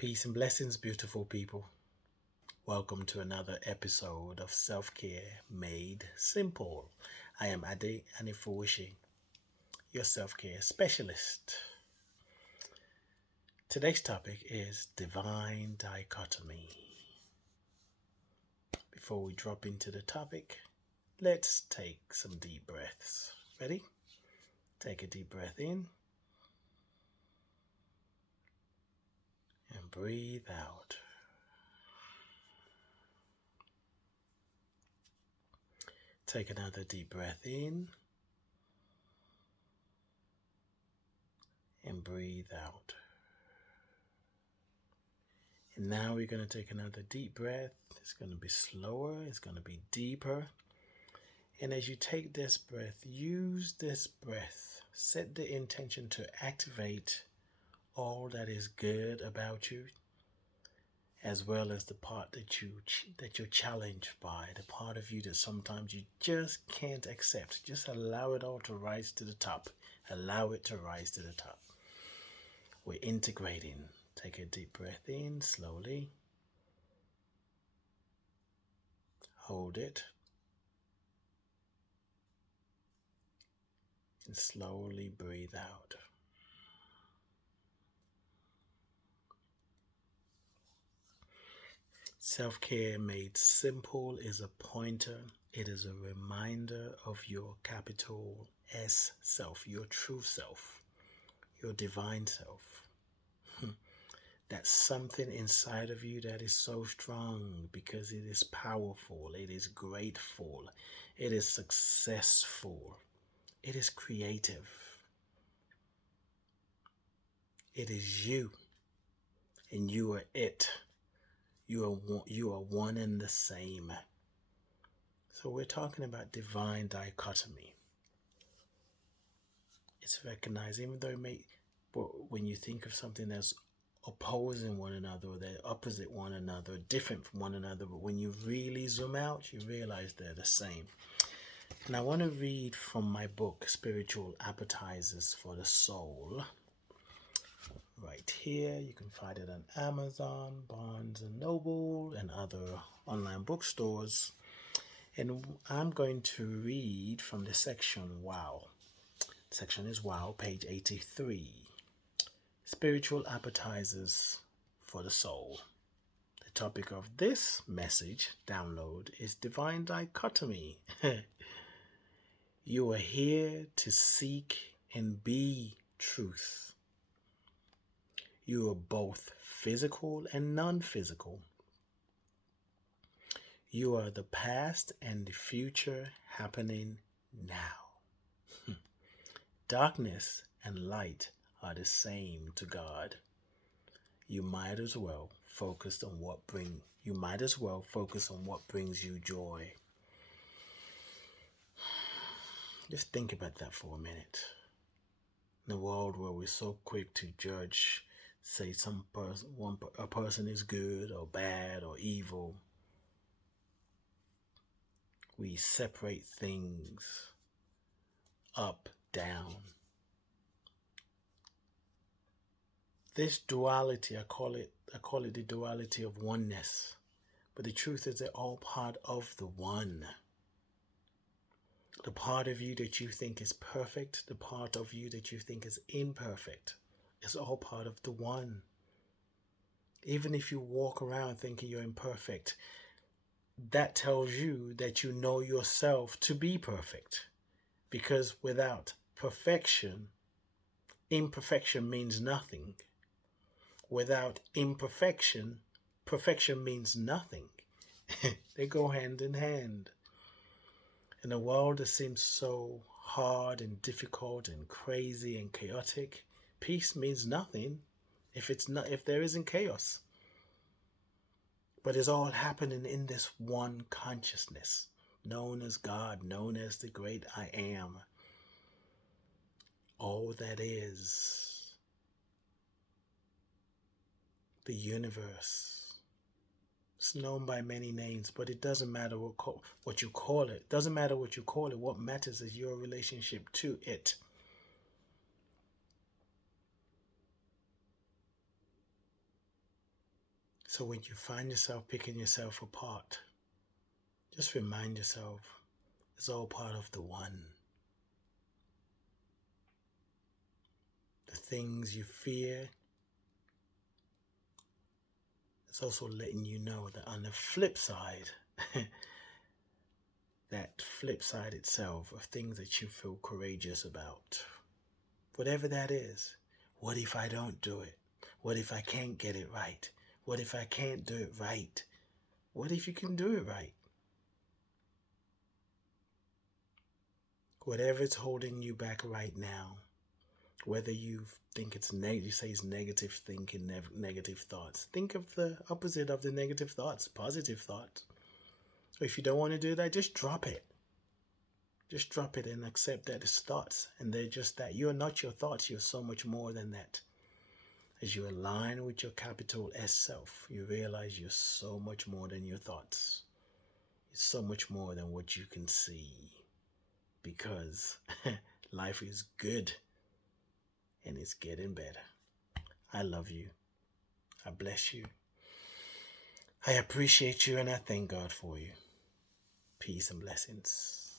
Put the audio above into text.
Peace and blessings, beautiful people. Welcome to another episode of Self-Care Made Simple. I am Anifowose, your self-care specialist. Today's topic is divine dichotomy. Before we drop into the topic, let's take some deep breaths. Ready? Take a deep breath in and breathe out. Take another deep breath in and breathe out. And now we're going to take another deep breath. It's going to be slower, it's going to be deeper. And as you take this breath, use this breath. Set the intention to activate all that is good about you, as well as the part that you're challenged by, the part of you that sometimes you just can't accept. Just allow it all to rise to the top. Allow it to rise to the top. We're integrating. Take a deep breath in slowly. Hold it. And slowly breathe out. Self-care made simple is a pointer. It is a reminder of your capital S self, your true self, your divine self. That's something inside of you that is so strong because it is powerful, it is grateful, it is successful, it is creative. It is you, and you are it. You are one and the same. So we're talking about divine dichotomy. It's recognized, even though when you think of something that's opposing one another, or they're opposite one another, different from one another, but when you really zoom out, you realize they're the same. And I want to read from my book, Spiritual Appetizers for the Soul. Right here, you can find it on Amazon, Barnes & Noble, and other online bookstores. And I'm going to read from the section Wow. The section is Wow, page 83. Spiritual Appetizers for the Soul. The topic of this message download is divine dichotomy. You are here to seek and be truth. You are both physical and non-physical. You are the past and the future happening now. Darkness and light are the same to God. You might as well focus on what brings you joy. Just think about that for a minute. In a world where we're so quick to judge, say a person is good or bad or evil, we separate things up, down. This duality, I call it the duality of oneness. But the truth is they're all part of the one. The part of you that you think is perfect, the part of you that you think is imperfect, is all part of the one. Even if you walk around thinking you're imperfect, that tells you that you know yourself to be perfect. Because without perfection, imperfection means nothing. Without imperfection, perfection means nothing. They go hand in hand. In a world that seems so hard and difficult and crazy and chaotic, peace means nothing if there isn't chaos. But it's all happening in this one consciousness, known as God, known as the great I am. All that is the universe. It's known by many names, but it doesn't matter what you call it. It doesn't matter what you call it. What matters is your relationship to it. So when you find yourself picking yourself apart, just remind yourself it's all part of the one. The things you fear, it's also letting you know that on the flip side, that flip side itself of things that you feel courageous about, whatever that is. What if I don't do it? What if I can't get it right? What if I can't do it right? What if you can do it right? Whatever's holding you back right now, whether you think it's you say it's negative thinking, negative thoughts, think of the opposite of the negative thoughts, positive thoughts. Or if you don't want to do that, just drop it. Just drop it and accept that it's thoughts, and they're just that. You're not your thoughts, you're so much more than that. As you align with your capital S self, you realize you're so much more than your thoughts. You're so much more than what you can see. Because life is good and it's getting better. I love you. I bless you. I appreciate you and I thank God for you. Peace and blessings.